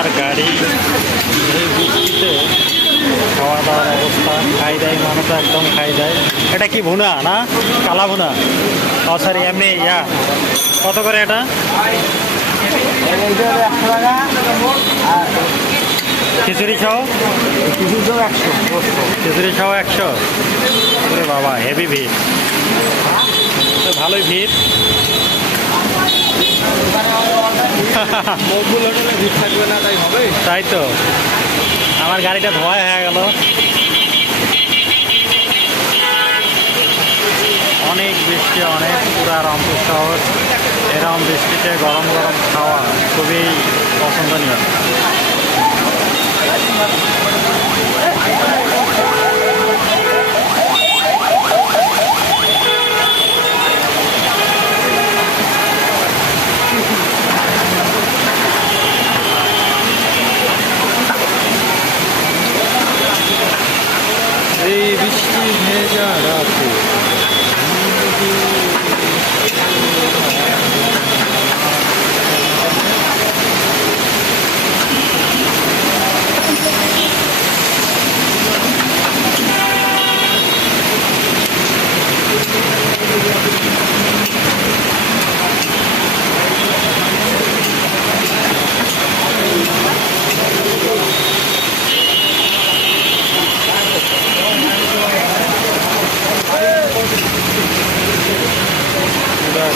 আমার গাড়ি, এই খাওয়া দাওয়ার অবস্থা, খাই দেয়, মানুষ একদম খাই দেয়। এটা কি ভুনা না কালা ভুনা? ও সরি এমনি, ইয়া। কত করে এটা? খিচুড়ি সহ? কিছু তো একশো খিচুড়ি সহ একশো। বাবা হেভি ভিড়। ভালোই ভিড়। তাই তাই তো। আমার গাড়িটা ধোয়া হয়ে গেল। অনেক বৃষ্টি, অনেক পুরা রামপুর শহর এরকম বৃষ্টিতে গরম গরম খাওয়া খুবই পছন্দনীয়। এই বৃষ্টি ভেজা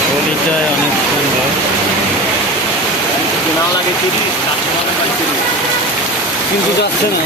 গলিটায় অনেক সুন্দর। না লাগে তিরিশ। কিন্তু যাচ্ছে না।